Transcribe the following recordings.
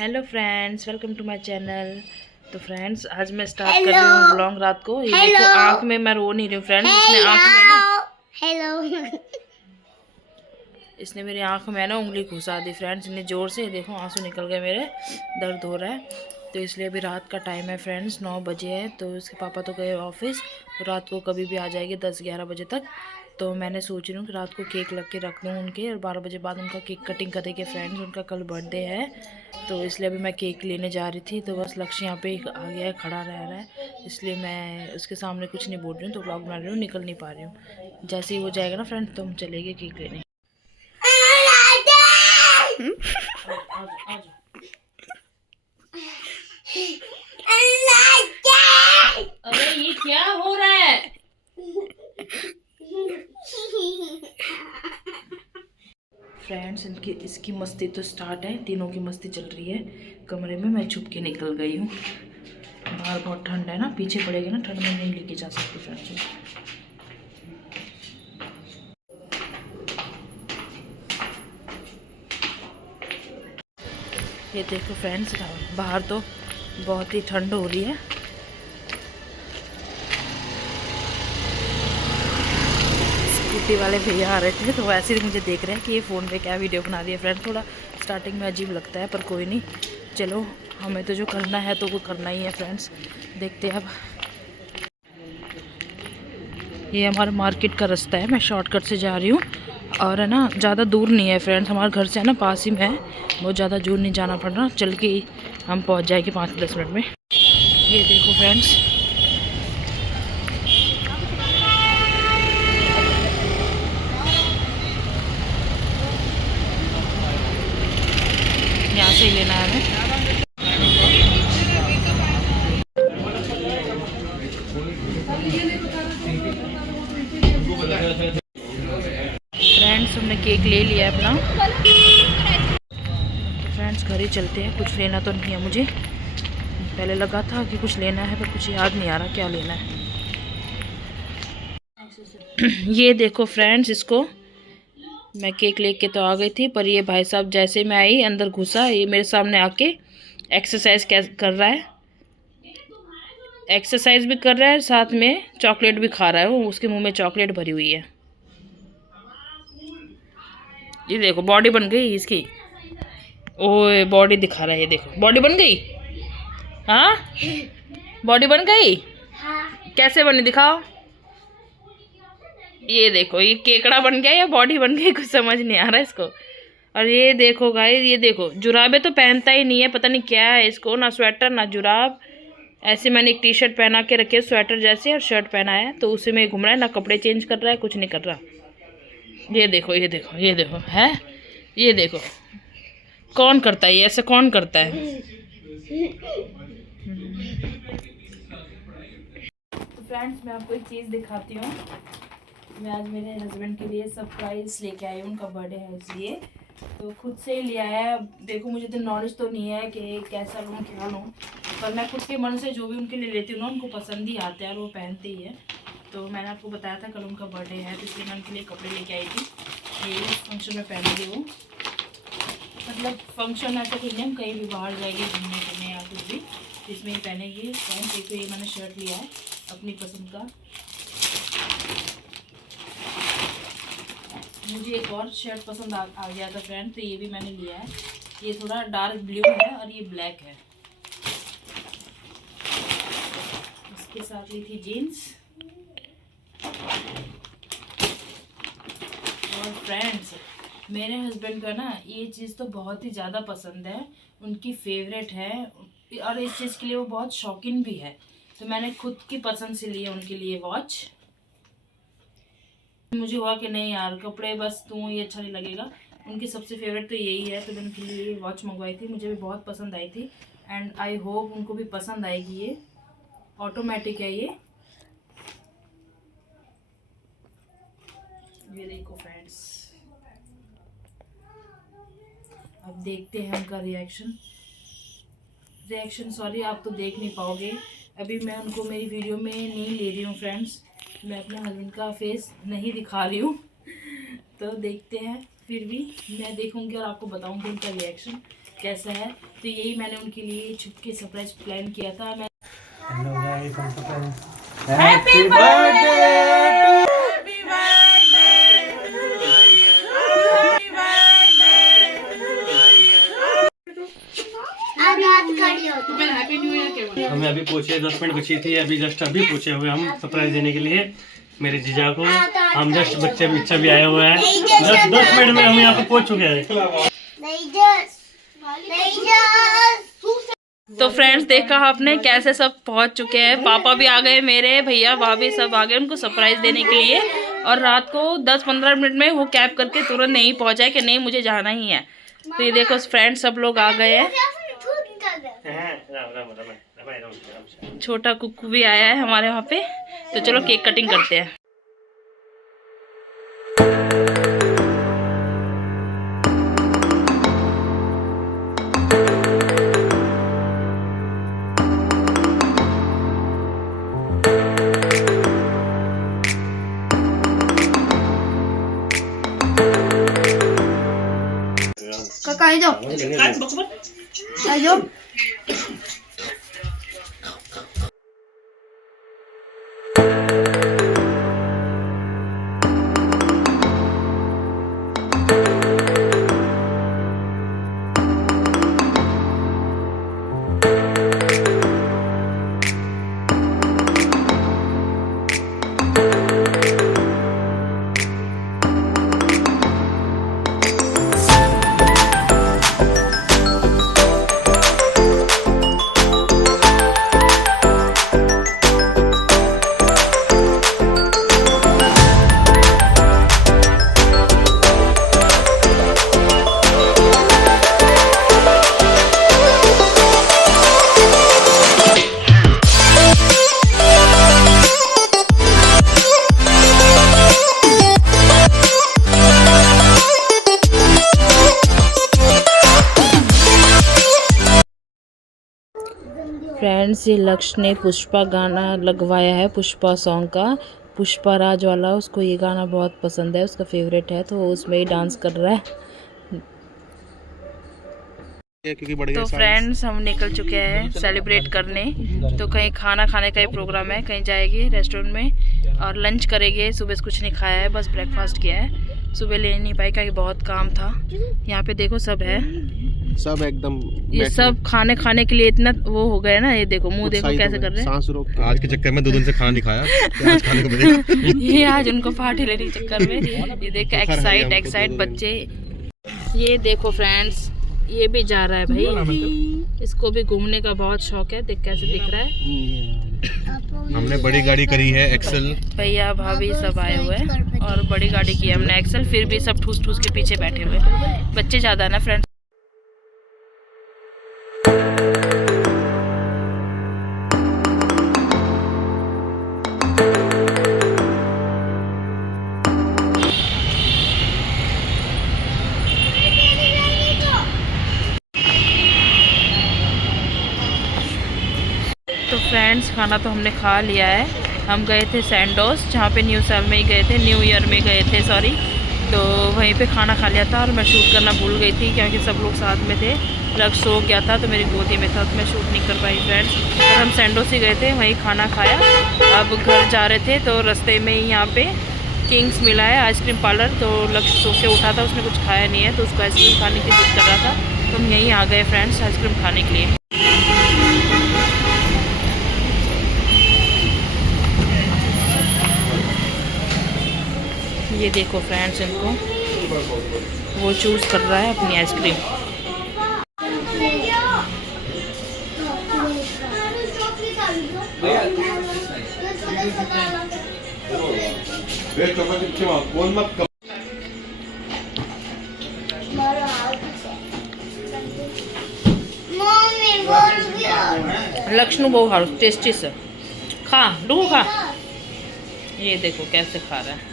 Hello friends, welcome to my channel. तो friends, आज मैं स्टार्ट कर रही हूँ व्लॉग रात को। ये देखो, आँख में मैं रो नहीं रही हूँ फ्रेंड्स, इसने आँख में ना इसने मेरी आँख में ना उंगली घुसा दी फ्रेंड्स, इतनी ज़ोर से। देखो आंसू निकल गए मेरे, दर्द हो रहा है। तो इसलिए अभी रात का टाइम है फ्रेंड्स, 9 बजे है। तो इसके पापा तो गए ऑफिस, तो रात को कभी भी आ जाएगी 10-11 बजे तक। तो मैंने सोच रही हूँ कि रात को केक लग के रख दूँ उनके, और 12 बजे बाद उनका केक कटिंग करेंगे फ्रेंड्स। उनका कल बर्थडे है, तो इसलिए अभी मैं केक लेने जा रही थी। तो बस लक्ष्य यहाँ पे आ गया है, खड़ा रह रहा है, इसलिए मैं उसके सामने कुछ नहीं बोल रही हूँ। तो ब्लॉग बना रही हूँ, निकल नहीं पा रही हूँ। जैसे ही वो जाएगा ना फ्रेंड्स, तो हम चलेंगे केक लेने। अरे ये क्या हो रहा है? फ्रेंड्स, इसकी मस्ती तो स्टार्ट है, तीनों की मस्ती चल रही है कमरे में। मैं छुप के निकल गई हूँ, बाहर बहुत ठंड है ना, पीछे पड़ेगी ना, ठंड में नहीं लेके जा सकती फ्रेंड्स। ये देखो फ्रेंड्स, बाहर तो बहुत ही ठंड हो रही है। स्कूटी वाले भैया आ रहे थे, तो वैसे ही मुझे देख रहे हैं कि ये फ़ोन पे क्या वीडियो बना रही है फ्रेंड। थोड़ा स्टार्टिंग में अजीब लगता है, पर कोई नहीं, चलो हमें तो जो करना है तो वो करना ही है फ्रेंड्स। देखते हैं अब। ये हमारे मार्केट का रास्ता है, मैं शॉर्टकट से जा रही हूँ, और है ना ज़्यादा दूर नहीं है फ्रेंड्स, हमारे घर से है ना पास ही में है, बहुत ज़्यादा दूर नहीं जाना पड़ रहा, चल के ही हम पहुँच जाएंगे 5-10 मिनट में। ये देखो फ्रेंड्स, यहाँ से ही लेना है हमें। फ्रेंड्स, हमने केक ले लिया है अपना। तो फ्रेंड्स, घर ही चलते हैं, कुछ लेना तो नहीं है मुझे। पहले लगा था कि कुछ लेना है, पर कुछ याद नहीं आ रहा क्या लेना है। ये देखो फ्रेंड्स, इसको मैं केक लेके तो आ गई थी, पर ये भाई साहब जैसे मैं आई अंदर घुसा, ये मेरे सामने आके एक्सरसाइज कर रहा है। एक्सरसाइज भी कर रहा है, साथ में चॉकलेट भी खा रहा है। वो उसके मुंह में चॉकलेट भरी हुई है। ये देखो बॉडी बन गई इसकी। ओए बॉडी दिखा रहा है, ये देखो बॉडी बन गई। हाँ, बॉडी बन गई। कैसे बनी दिखाओ। ये देखो, ये केकड़ा बन गया या बॉडी बन गई, कुछ समझ नहीं आ रहा इसको। और ये देखो गाइस, ये देखो जुराबें तो पहनता ही नहीं है, पता नहीं क्या है इसको, ना स्वेटर ना जुराब। ऐसे मैंने एक टी शर्ट पहना के रखी है स्वेटर जैसे, और शर्ट पहना है, तो उसी में घूम रहा है, ना कपड़े चेंज कर रहा है, कुछ नहीं कर रहा। ये देखो ये देखो ये देखो है, ये देखो कौन करता है ये, ऐसे कौन करता है। तो फ्रेंड्स, मैं आपको एक चीज़ दिखाती हूँ। मैं आज मेरे हस्बैंड के लिए सरप्राइज लेके आई हूँ, उनका बर्थडे है इसलिए, तो खुद से ही लिया है। अब देखो, मुझे तो नॉलेज तो नहीं है कि कैसा लूँ क्या लूँ, पर मैं खुद के मन से जो भी उनके लिए लेती हूँ ना, उनको पसंद ही आते हैं और वो पहनते ही है। तो मैंने आपको बताया था कल उनका बर्थडे है, तो इसलिए मैं उनके लिए कपड़े लेके आई थी। ये फंक्शन में पहनेंगे वो, मतलब फंक्शन ऐसा कुछ नहीं, हम कहीं भी बाहर जाएंगे घूमने फिरने या कुछ भी, इसमें ही पहनेंगे। देखो, ये मैंने शर्ट लिया है अपनी पसंद का। मुझे एक और शर्ट पसंद आ गया था फ्रेंड, तो ये भी मैंने लिया है। ये थोड़ा डार्क ब्लू है और ये ब्लैक है। इसके साथ ली थी जीन्स। और फ्रेंड्स, मेरे हस्बैंड का ना ये चीज़ तो बहुत ही ज़्यादा पसंद है, उनकी फेवरेट है, और इस चीज़ के लिए वो बहुत शौकीन भी है। तो मैंने खुद की पसंद से लिया उनके लिए वॉच। मुझे हुआ कि नहीं यार, कपड़े बस तू ये अच्छा नहीं लगेगा, उनकी सबसे फेवरेट तो यही है, तो मैंने उनके लिए वॉच मंगवाई थी, मुझे भी बहुत पसंद आई थी, एंड आई होप उनको भी पसंद आएगी। ये ऑटोमेटिक है ये देखो फ्रेंड्स, अब देखते हैं उनका रिएक्शन सॉरी, आप तो देख नहीं पाओगे, अभी मैं उनको मेरी वीडियो में नहीं ले रही हूँ फ्रेंड्स, मैं अपने हस्बैंड का फेस नहीं दिखा रही हूँ। तो देखते हैं, फिर भी मैं देखूंगी और आपको बताऊंगी उनका रिएक्शन। कैसा है। तो यही मैंने उनके लिए छुप के सरप्राइज प्लान किया था। मैं हैप्पी बर्थडे हमें अभी पूछे 10 मिनट बची थी, अभी जस्ट अभी पूछे हुए हम सरप्राइज देने के लिए मेरे जीजा को। हम जस्ट बच्चा भी आया हुआ है, 10 मिनट में हम यहाँ पे पहुँच चुके हैं। तो फ्रेंड्स देखा आपने कैसे सब पहुंच चुके हैं। पापा भी आ गए, मेरे भैया भाभी सब आ गए उनको सरप्राइज देने के लिए। और रात को 10-15 मिनट में वो कैब करके तुरंत नहीं पहुंचा है कि नहीं मुझे जाना ही है। तो ये देखो फ्रेंड्स सब लोग आ गए हैं। छोटा कुक्कू भी आया है हमारे वहाँ पे। तो चलो केक कटिंग करते हैं। फ्रेंड्स ये लक्ष्य ने पुष्पा गाना लगवाया है, पुष्पा सॉन्ग का, पुष्पा राज वाला। उसको ये गाना बहुत पसंद है, उसका फेवरेट है, तो वो उसमें ही डांस कर रहा है। तो फ्रेंड्स हम निकल चुके हैं सेलिब्रेट करने। तो कहीं खाना खाने का ही प्रोग्राम है, कहीं जाएंगे रेस्टोरेंट में और लंच करेंगे। सुबह से कुछ नहीं खाया है, बस ब्रेकफास्ट किया है। सुबह ले नहीं पाई क्योंकि बहुत काम था। यहाँ पे देखो सब है, सब एकदम ये सब खाने के लिए इतना वो हो गए ना। ये देखो मुंह देखो कैसे कर रहे हैं। आज के चक्कर में 2 दिन से खाना नहीं खाया, आज खाने को मिलेगा। ये आज उनको पार्टी लेने के चक्कर में ये देखो एक्साइट बच्चे। ये देखो फ्रेंड्स ये भी जा रहा है भाई, इसको भी घूमने का बहुत शौक है। देख कैसे दिख रहा है। हमने बड़ी गाड़ी करी है एक्सेल, भैया भाभी सब आए हुए हैं और बड़ी गाड़ी की हमने एक्सेल। फिर भी सब ठूस ठूस के पीछे बैठे हुए, बच्चे ज्यादा ना फ्रेंड्स। तो फ्रेंड्स खाना तो हमने खा लिया है। हम गए थे सैंडोस, जहाँ पे न्यू साल में ही गए थे, न्यू ईयर में गए थे सॉरी। तो वहीं पे खाना खा लिया था और मैं शूट करना भूल गई थी क्योंकि सब लोग साथ में थे। लक्ष्य सो गया था तो मेरी गोदी में था, तो मैं शूट नहीं कर पाई फ्रेंड्स। और हम सैंडोस ही गए थे, वहीं खाना खाया। अब घर जा रहे थे तो रास्ते में ही यहाँ पे किंग्स मिला है आइसक्रीम पार्लर। तो लक्ष्य सो के उठा था, उसने कुछ खाया नहीं है, तो उसको आइसक्रीम खाने की जिद कर रहा था। तो हम यहीं आ गए फ्रेंड्स आइसक्रीम खाने के लिए। ये देखो फ्रेंड्स इनको वो चूज़ कर रहा है अपनी आइसक्रीम। लक्ष्य बहु हार टेस्टी से खा डू खा। ये देखो कैसे खा रहा है।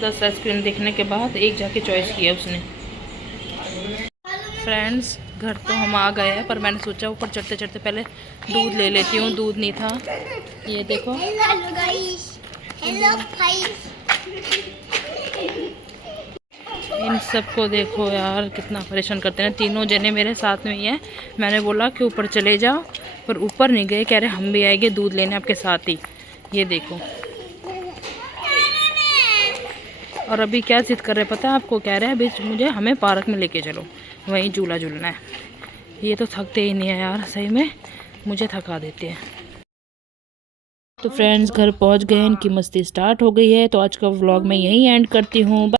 10 आइसक्रीम देखने के बाद एक जाके चॉइस किया उसने। फ्रेंड्स घर तो हम आ गए हैं, पर मैंने सोचा ऊपर चढ़ते चढ़ते पहले दूध ले लेती हूँ, दूध नहीं था। ये देखो इन सबको देखो यार कितना परेशान करते हैं। तीनों जने मेरे साथ में ही हैं। मैंने बोला कि ऊपर चले जाओ, पर ऊपर नहीं गए। कह रहे हम भी आएंगे दूध लेने आपके साथ ही। ये देखो, और अभी क्या जिद कर रहे पता है आपको? कह रहे हैं अभी मुझे हमें पार्क में लेके चलो, वहीं झूला झूलना है। ये तो थकते ही नहीं है यार, सही में मुझे थका देते हैं। तो फ्रेंड्स घर पहुंच गए, इनकी मस्ती स्टार्ट हो गई है। तो आज का व्लॉग मैं यहीं एंड करती हूँ।